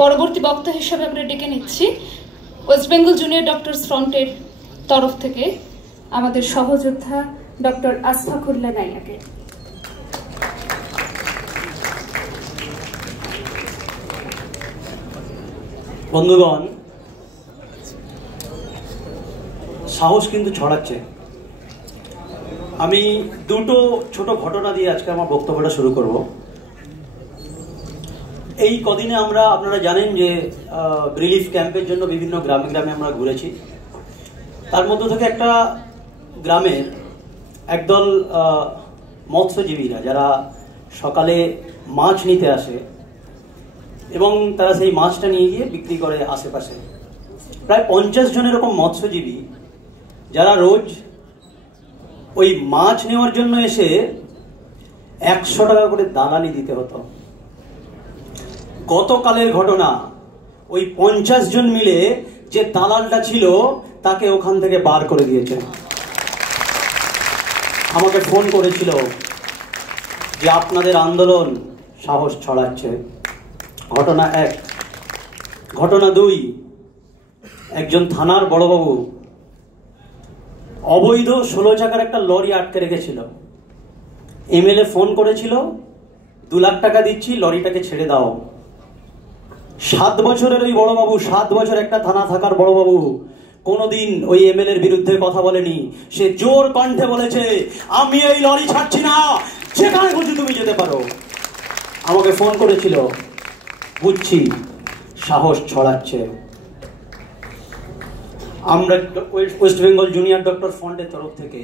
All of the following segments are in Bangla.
পরবর্তী বক্তা হিসেবে আমরা ডেকে নিচ্ছি ওয়েস্ট বেঙ্গল জুনিয়র ডক্টরস ফ্রন্টের তরফ থেকে আমাদের সহযোদ্ধা ডক্টর আসফাকুল্লাহ নাইয়াকে। বন্ধুগণ, সাহস কিন্তু ছড়াচ্ছে। আমি দুটো ছোট ঘটনা দিয়ে আজকে আমার বক্তব্যটা শুরু করব। এই কদিনে আপনারা জানেন যে রিলিফ ক্যাম্পের জন্য বিভিন্ন গ্রামে গ্রামে আমরা ঘুরেছি। তার মধ্য থেকে একটা গ্রামের একদল মৎস্যজীবীরা যারা সকালে মাছ নিতে আসে এবং তারা সেই মাছটা নিয়ে গিয়ে বিক্রি করে আশেপাশে, প্রায় 50 জন এরকম মৎস্যজীবী যারা রোজ ওই মাছ নেওয়ার জন্য এসে 100 টাকা করে দালালি দিতে হতো। গতকালের ঘটনা, ওই 50 জন মিলে যে দালালটা ছিল তাকে ওখান থেকে বার করে দিয়েছে। আমাকে ফোন করেছিল যে আপনাদের আন্দোলন সাহস ছড়াচ্ছে। ঘটনা 1। ঘটনা 2, একজন থানার বড়বাবু অবৈধ 16 চাকার একটা লরি আটকে রেখেছিল। এমএলএ ফোন করেছিল, 2 লাখ টাকা দিচ্ছি, লরিটাকে ছেড়ে দাও। 7 বছরের ওই বড়বাবু, 7 বছর একটা থানা থাকার বড়বাবু কোনোদিন ওই এমএলএর বিরুদ্ধে কথা বলেনি। সে জোর কণ্ঠে বলেছে, আমি এই লরি ছাড়ছি না, যেখানে খুশি তুমি যেতে পারো। আমাকে ফোন করেছিল, বুঝছি সাহস ছড়াচ্ছে। আমরা ওয়েস্ট বেঙ্গল জুনিয়র ডক্টর ফ্রন্টের তরফ থেকে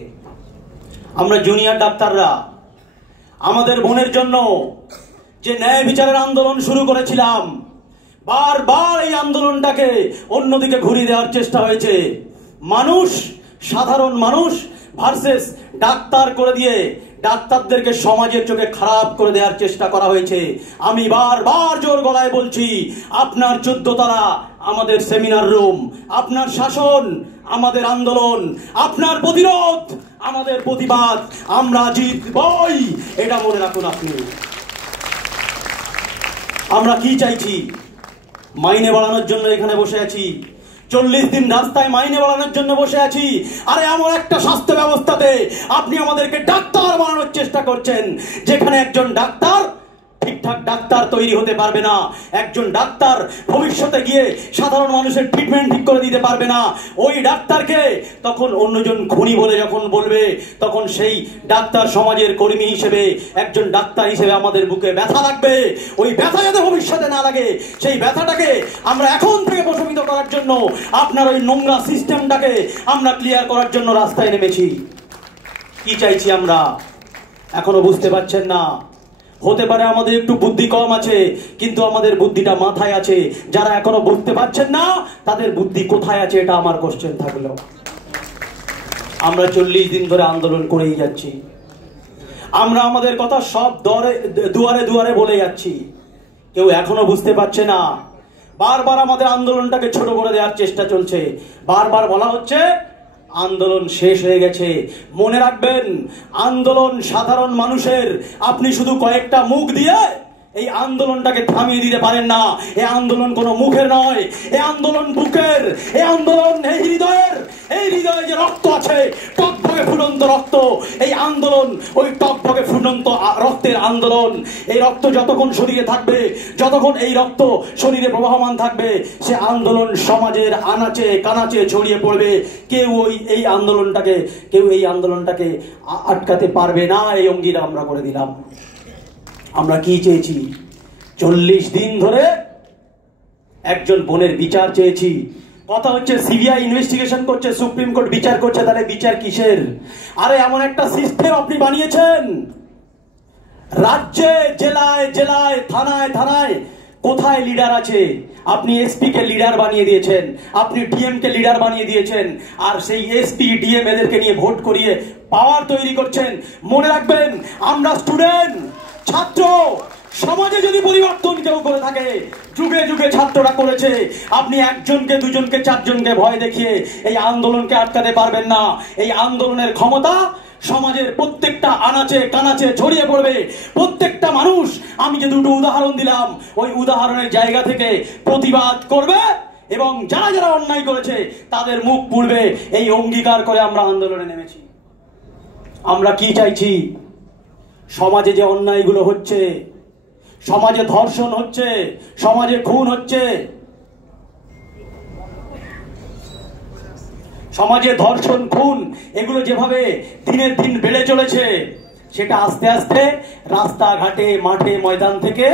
আমরা জুনিয়র ডাক্তাররা আমাদের বোনের জন্য যে ন্যায় বিচারের আন্দোলন শুরু করেছিলাম, বারবার এই আন্দোলনটাকে অন্যদিকে ঘুরিয়ে দেওয়ার চেষ্টা হয়েছে। মানুষ, সাধারণ মানুষ ভার্সেস ডাক্তার করে দিয়ে ডাক্তারদেরকে সমাজের চোখে খারাপ করে দেওয়ার চেষ্টা করা হয়েছে। আমি বারবার জোর গলায় বলছি, আপনার 14 তলা আমাদের সেমিনার রুম, আপনার শাসন আমাদের আন্দোলন, আপনার প্রতিরোধ আমাদের প্রতিবাদ। আমরা জিতবই, এটা মনে রাখুন আপনি। আমরা কি চাইছি? মাইনে বাড়ানোর জন্য এখানে বসে আছি। 40 দিন রাস্তায় মাইনে বাড়ানোর জন্য বসে আছি। আরে এমন একটা স্বাস্থ্য ব্যবস্থাতে আপনি আমাদেরকে ডাক্তার বানানোর চেষ্টা করছেন, যেখানে একজন ডাক্তার ঠিকঠাক ডাক্তার তৈরি হতে পারবে না। একজন ডাক্তার ভবিষ্যতে গিয়ে সাধারণ মানুষের ট্রিটমেন্ট ঠিক করে দিতে পারবে না। ওই ডাক্তারকে তখন অন্যজন খুনি বলে যখন বলবে, তখন সেই ডাক্তার সমাজের কর্মী হিসেবে, একজন ডাক্তার হিসেবে আমাদের বুকে ব্যথা লাগবে। ওই ব্যথা যাতে ভবিষ্যতে না লাগে, সেই ব্যথাটাকে আমরা এখন থেকে প্রশমিত করার জন্য, আপনার ওই নোংরা সিস্টেমটাকে আমরা ক্লিয়ার করার জন্য রাস্তায় নেমেছি। কি চাইছি আমরা এখনো বুঝতে পারছেন না? হতে পারে আমাদের একটু বুদ্ধি কম আছে, কিন্তু আমাদের বুদ্ধিটা মাথায় আছে। যারা এখনো বুঝতে পারছেন না তাদের বুদ্ধি কোথায় আছে, এটা আমার কোশ্চেন থাকলো। আমরা 40 দিন ধরে আন্দোলন করেই যাচ্ছি। আমরা আমাদের কথা সব দুয়ারে দুয়ারে বলে যাচ্ছি, কেউ এখনো বুঝতে পারছে না। বারবার আমাদের আন্দোলনটাকে ছোট করে দেওয়ার চেষ্টা চলছে। বারবার বলা হচ্ছে আন্দোলন শেষ হয়ে গেছে। মনে রাখবেন, আন্দোলন সাধারণ মানুষের। আপনি শুধু কয়েকটা মুখ দিয়ে এই আন্দোলনটাকে থামিয়ে দিতে পারেন না। এই আন্দোলন কোনো মুখের নয়, এই আন্দোলন বুকের, এই আন্দোলন এই হৃদয়ের। এই হৃদয়ে যে রক্ত আছে, টকবগে ফুটন্ত রক্ত, এই আন্দোলন ওই টকবগে ফুটন্ত রক্তের আন্দোলন। এই রক্ত যতক্ষণ শরীরে থাকবে, যতক্ষণ এই রক্ত শরীরে প্রবাহমান থাকবে, সে আন্দোলন সমাজের আনাচে কানাচে ছড়িয়ে পড়বে। কেউ এই আন্দোলনটাকে আটকাতে পারবে না। এই অঙ্গীকার আমরা করে দিলাম। আমরা কি চেয়েছি? 40 দিন ধরে একজন বোনের বিচার চেয়েছি। কথা হচ্ছে সিবিআই ইনভেস্টিগেশন করছে, সুপ্রিম কোর্ট বিচার করছে, তাহলে বিচার কিসের? আরে এমন একটা সিস্টেম আপনি বানিয়েছেন, রাজ্যে জেলায় জেলায় থানায় থানায় কোথায় লিডার আছে, আপনি এসপি কে লিডার বানিয়ে দিয়েছেন, আপনি ডিএম কে লিডার বানিয়ে দিয়েছেন, আর সেই এসপি ডিএম এদেরকে নিয়ে ভোট করিয়ে পাওয়ার তৈরি করছেন। মনে রাখবেন, আমরা স্টুডেন্ট, ছাত্র, সমাজে যদি পরিবর্তন কেউ করে থাকে, যুগে যুগে ছাত্ররা করেছে। আপনি একজনকে, দুজনকে, চারজনকে ভয় দেখিয়ে এই আন্দোলনকে আটকাতে পারবেন না। এই আন্দোলনের ক্ষমতা সমাজের প্রত্যেকটা আনাচে কানাচে ছড়িয়ে পড়বে। প্রত্যেকটা মানুষ, আমি যে দুটো উদাহরণ দিলাম ওই উদাহরণের জায়গা থেকে প্রতিবাদ করবে এবং যারা যারা অন্যায় করেছে তাদের মুখ পুড়বে। এই অঙ্গীকার করে আমরা আন্দোলনে নেমেছি। আমরা কি চাইছি? সমাজে যে অন্যায়গুলো হচ্ছে, সমাজে ধর্ষণ হচ্ছে, সমাজে খুন হচ্ছে, সমাজে ধর্ষণ খুন এগুলো যেভাবে দিনের দিন বেড়ে চলেছে, সেটা আস্তে আস্তে রাস্তাঘাটে মাঠে ময়দান থেকে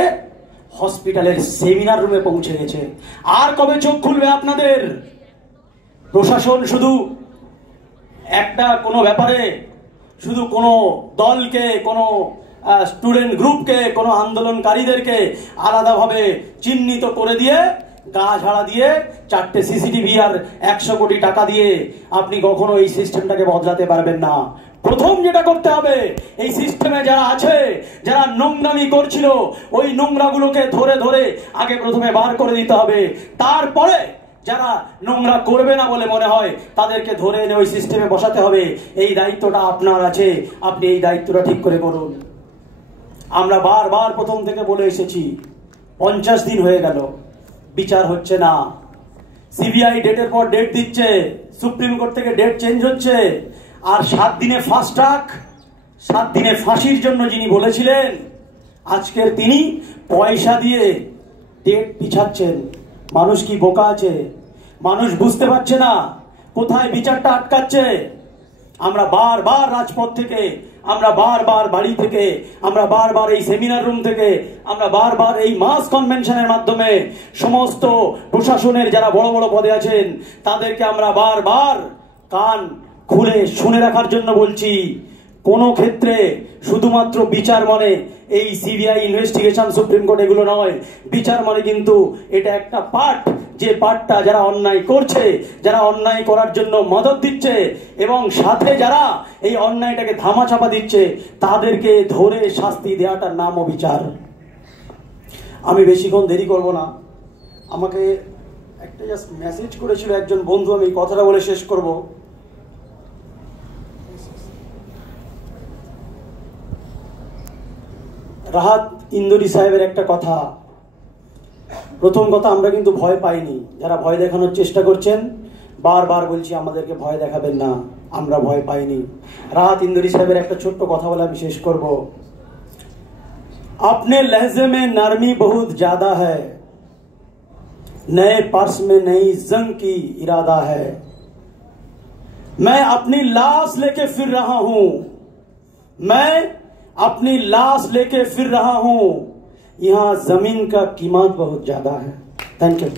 হসপিটালের সেমিনার রুমে পৌঁছে গেছে। আর কবে চোখ খুলবে আপনাদের? প্রশাসন শুধু একটা কোনো ব্যাপারে শুধু কোনো দলকে, কোনো স্টুডেন্ট গ্রুপকে, কোনো আন্দোলনকারীদেরকে আলাদাভাবে চিহ্নিত করে দিয়ে গা ঝাড়া দিয়ে 4টে সিসিটিভি আর 100 কোটি টাকা দিয়ে আপনি কখনো এই সিস্টেমটাকে বদলাতে পারবেন না। প্রথম যেটা করতে হবে, এই সিস্টেমে যারা আছে, যারা নোংরামি করছিল, ওই নোংরাগুলোকে ধরে ধরে আগে প্রথমে বার করে দিতে হবে। তারপরে যারা নোংরা করবে না বলে মনে হয় তাদেরকে ধরে এনে ওই সিস্টেমে বসাতে হবে। এই দায়িত্বটা আপনার আছে, আপনি এই দায়িত্বটা ঠিক করে করুন। আমরা বারবার প্রথম থেকে বলে এসেছি, 50 দিন হয়ে গেল, বিচার হচ্ছে না। সিবিআই ডেটের পর ডেট দিচ্ছে, সুপ্রিম কোর্ট থেকে ডেট চেঞ্জ হচ্ছে, আর 7 দিনে ফাস্ট ট্র্যাক, 7 দিনে ফাঁসির জন্য যিনি বলেছিলেন, আজকের তিনি পয়সা দিয়ে ডেট পিছাচ্ছেন। মানুষ কি বোকা আছে? মানুষ বুঝতে পারছে না কোথায় বিচারটা আটকাচ্ছে। আমরা বারবার রাজপথ থেকে, আমরা বারবার বাড়ি থেকে, আমরা বারবার এই সেমিনার রুম থেকে, আমরা বারবার এই মাস কনভেনশনের মাধ্যমে সমস্ত প্রশাসনের যারা বড় বড় পদে আছেন তাদেরকে আমরা বারবার কান খুলে শুনে রাখার জন্য বলছি। কোনো ক্ষেত্রে শুধুমাত্র বিচার মানে এই সিবিআই ইনভেস্টিগেশন, সুপ্রিম কোর্ট এগুলো নয়। বিচার মানে কিন্তু এটা একটা পার্ট, যে পার্টটা যারা অন্যায় করছে, যারা অন্যায় করার জন্য মদত দিচ্ছে এবং সাথে যারা এই অন্যায়টাকে ধামাচাপা দিচ্ছে তাদেরকে ধরে শাস্তি দেওয়াটার নামও বিচার। আমি বেশিক্ষণ দেরি করব না। আমাকে একটা জাস্ট মেসেজ করেছিল একজন বন্ধু, আমি এই কথাটা বলে শেষ করব। রাহাত ইন্দুরি সাহেবের একটা কথা। প্রথম কথা, আমরা কিন্তু ভয় পাইনি। যারা ভয় দেখানোর চেষ্টা করছেন, বারবার বলছি আমাদেরকে ভয় দেখাবেন না, আমরা ভয় পাইনি। রাহাত ইন্দুরি সাহেবের একটা ছোট্ট কথা বলে আমি শেষ করব। अपने लहजे में नरमी बहुत ज्यादा है, नए पर्स में नई जंग की इरादा है, मैं अपनी लाश लेके फिर रहा हूं, मैं अपनी लाश लेके फिर रहा हूं, यहां जमीन का कीमत बहुत ज्यादा है। Thank you.